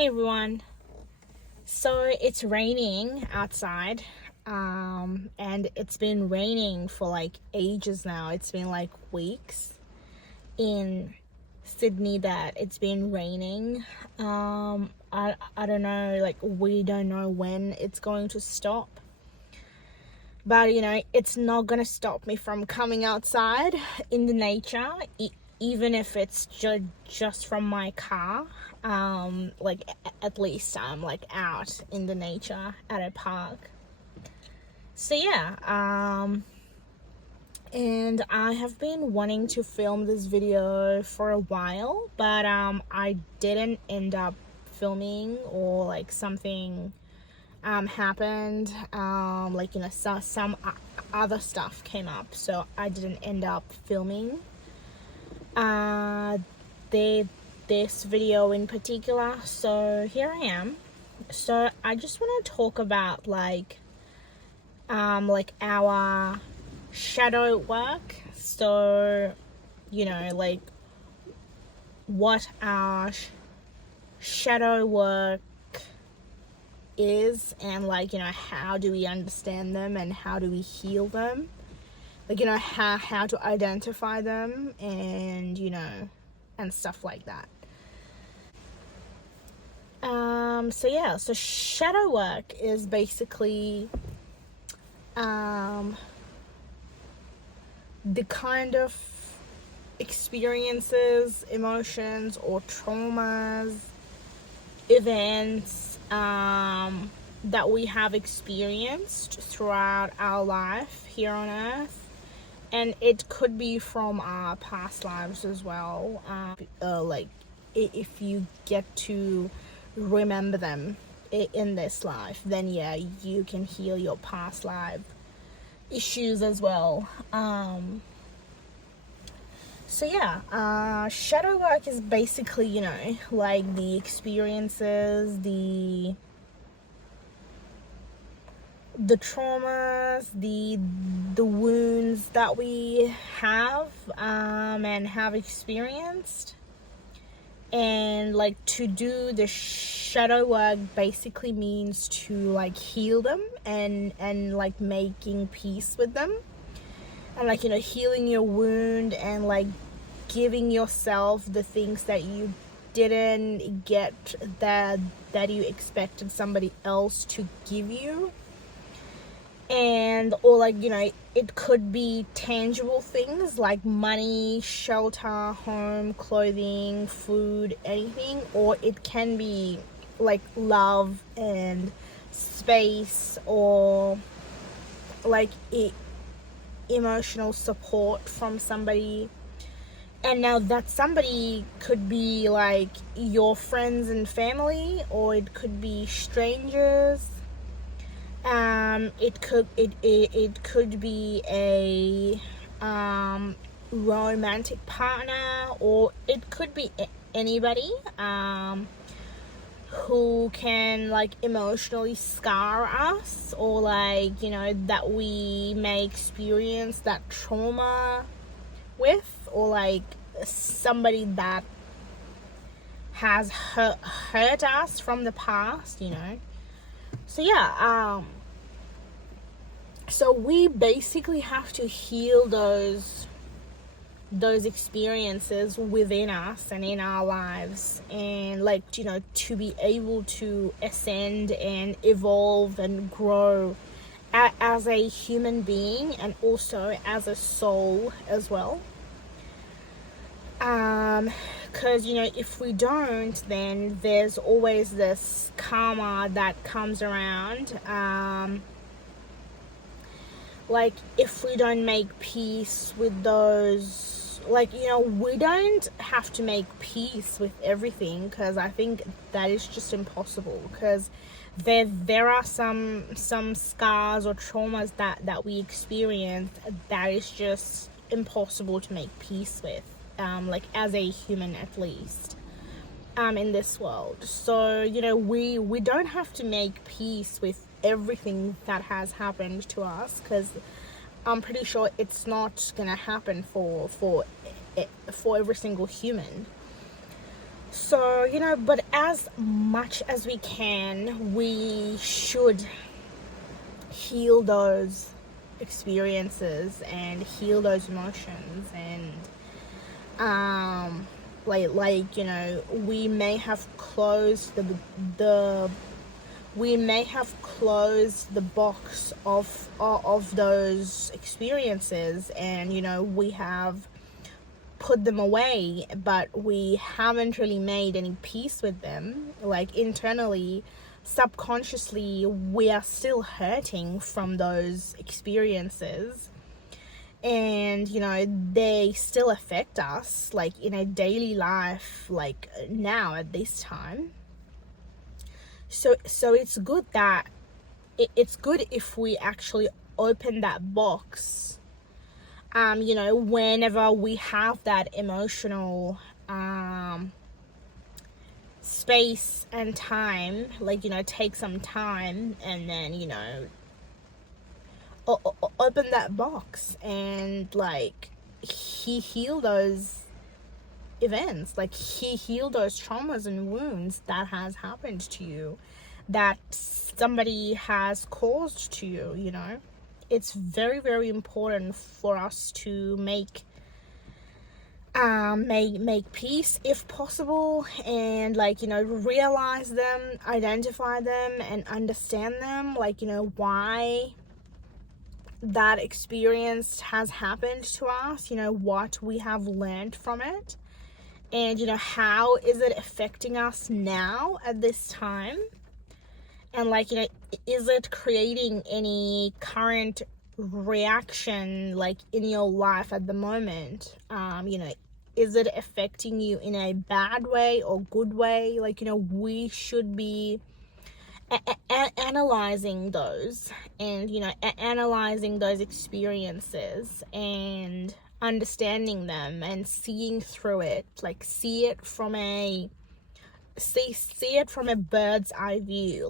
Hey everyone. So it's raining outside, and it's been raining for like ages now. It's been like weeks in Sydney that it's been raining. I don't know, like we don't know when it's going to stop. But it's not gonna stop me from coming outside in the nature, even if it's just from my car. Like at least I'm like out in the nature at a park. So yeah, and I have been wanting to film this video for a while, but I didn't end up filming, or like something happened, like some other stuff came up, so I didn't end up filming this video in particular. So here I am. So I just want to talk about like our shadow work. So like what our shadow work is, and like how do we understand them and how do we heal them, like how to identify them, and and stuff like that. So shadow work is basically the kind of experiences, emotions, or traumas, events that we have experienced throughout our life here on earth, and it could be from our past lives as well. Like if you get to remember them in this life, then yeah, you can heal your past life issues as well. So yeah, shadow work is basically, like the experiences, the traumas, the wounds that we have and have experienced. And like to do the shadow work basically means to like heal them and like making peace with them, and like healing your wound, and like giving yourself the things that you didn't get, that you expected somebody else to give you. And or like it could be tangible things like money, shelter, home, clothing, food, anything. Or it can be like love and space, or like emotional support from somebody. And now that somebody could be like your friends and family, or it could be strangers. It could be a romantic partner, or it could be anybody who can like emotionally scar us, or like that we may experience that trauma with, or like somebody that has hurt us from the past. So yeah, so we basically have to heal those experiences within us and in our lives, and like to be able to ascend and evolve and grow as a human being, and also as a soul as well. Because if we don't, then there's always this karma that comes around. Like if we don't make peace with those, like we don't have to make peace with everything, because I think that is just impossible, because there are some scars or traumas that we experience that is just impossible to make peace with, like as a human at least, in this world. So we don't have to make peace with everything that has happened to us, because I'm pretty sure it's not gonna happen for every single human. So, but as much as we can, we should heal those experiences and heal those emotions. And we may have closed the we may have closed the box of those experiences, and we have put them away, but we haven't really made any peace with them. Like internally, subconsciously, we are still hurting from those experiences, and they still affect us, like in a daily life, like now at this time. So it's good that it's good if we actually open that box, whenever we have that emotional space and time, like take some time, and then open that box and like heal those events, like heal those traumas and wounds that has happened to you, that somebody has caused to you. It's very, very important for us to make peace if possible, and realize them, identify them, and understand them, why that experience has happened to us, what we have learned from it, and how is it affecting us now at this time, and is it creating any current reaction like in your life at the moment. Is it affecting you in a bad way or good way? We should be analyzing those, and analyzing those experiences and understanding them and seeing through it, like see it from a bird's eye view,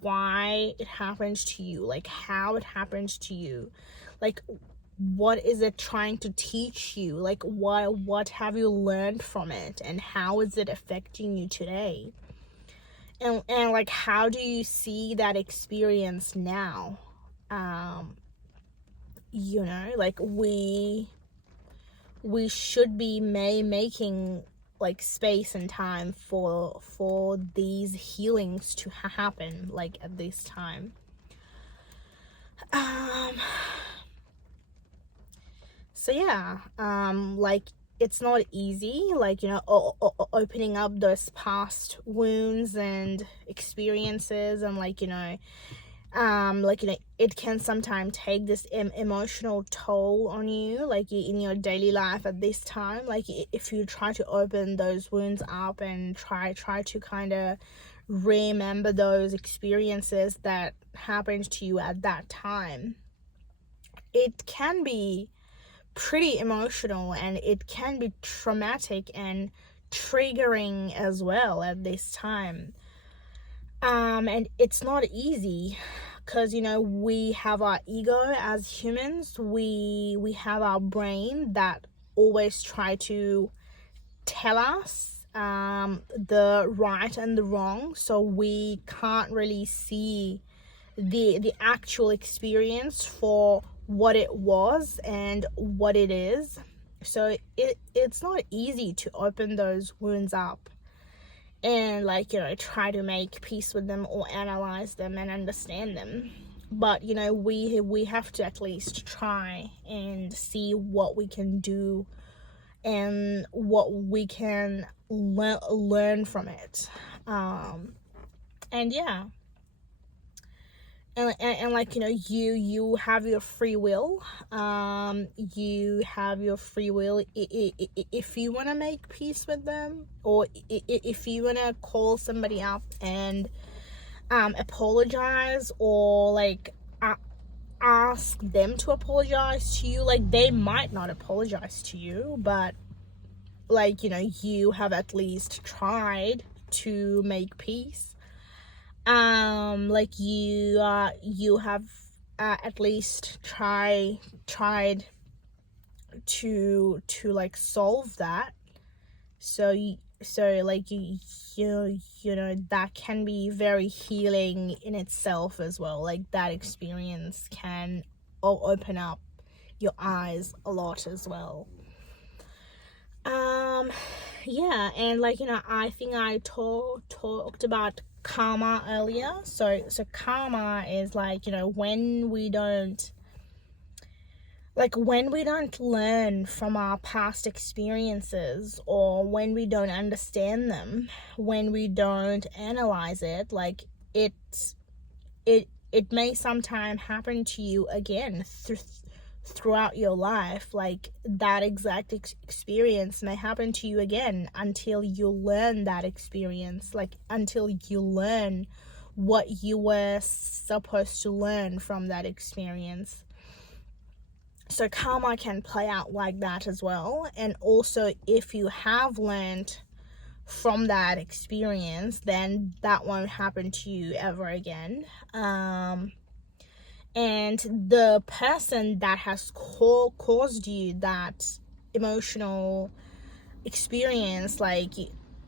why it happens to you, like how it happens to you, like what is it trying to teach you, like what have you learned from it, and how is it affecting you today, and like how do you see that experience now. Like we should be making like space and time for these healings to happen, like at this time. So yeah, like it's not easy, like opening up those past wounds and experiences, and it can sometimes take this emotional toll on you, like in your daily life at this time, like if you try to open those wounds up and try to kind of remember those experiences that happened to you at that time. It can be pretty emotional, and it can be traumatic and triggering as well at this time. And it's not easy, because we have our ego as humans. We have our brain that always try to tell us the right and the wrong, so we can't really see the actual experience for what it was and what it is. So it's not easy to open those wounds up and try to make peace with them or analyze them and understand them. But we have to at least try and see what we can do and what we can learn from it. And yeah, and you have your free will. You have your free will if you want to make peace with them, or if you want to call somebody up and apologize, or ask them to apologize to you. Like they might not apologize to you, but you have at least tried to make peace. You have at least tried to solve that. So so like you know, that can be very healing in itself as well. Like that experience can open up your eyes a lot as well. Yeah, and like, you know, I think I talked about karma earlier. So karma is like, you know, when we don't learn from our past experiences, or when we don't understand them, when we don't analyze it, like it it may sometime happen to you again throughout your life. Like that exact experience may happen to you again until you learn that experience, like until you learn what you were supposed to learn from that experience. So karma can play out like that as well. And also, if you have learned from that experience, then that won't happen to you ever again. And the person that has caused you that emotional experience, like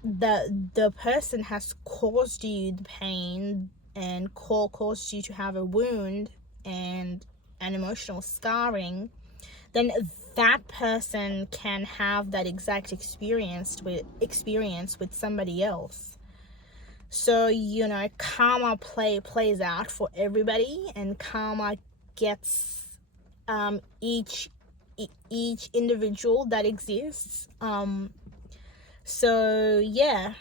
the person has caused you the pain and caused you to have a wound and an emotional scarring, then that person can have that exact experience with somebody else. So, you know, karma plays out for everybody, and karma gets each individual that exists. So yeah,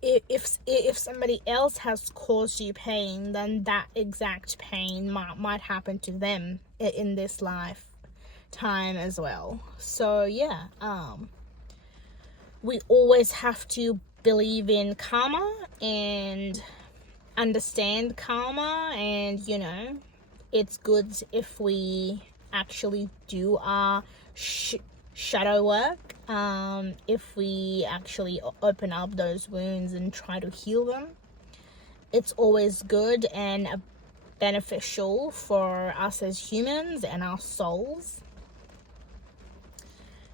if somebody else has caused you pain, then that exact pain might happen to them in this lifetime as well. So yeah, we always have to believe in karma and understand karma, and you know, it's good if we actually do our shadow work, if we actually open up those wounds and try to heal them. It's always good and beneficial for us as humans and our souls.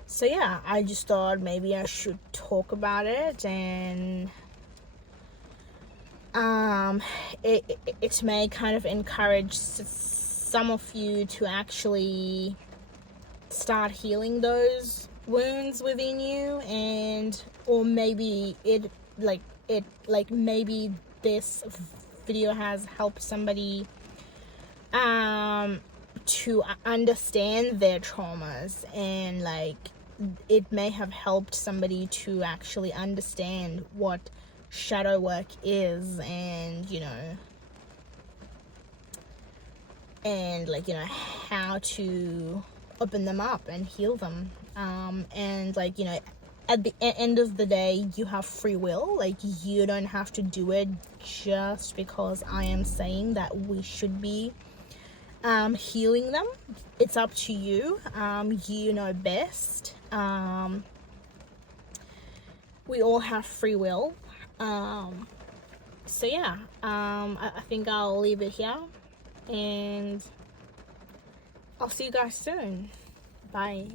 So yeah, I just thought maybe I should talk about it, and it may kind of encourage some of you to actually start healing those wounds within you, and or maybe maybe this video has helped somebody to understand their traumas, and like it may have helped somebody to actually understand what shadow work is, and you know, and like, you know, how to open them up and heal them. And like, you know, at the end of the day, you have free will. Like you don't have to do it just because I am saying that we should be healing them. It's up to you. You know best. We all have free will. So yeah, I think I'll leave it here, and I'll see you guys soon. Bye.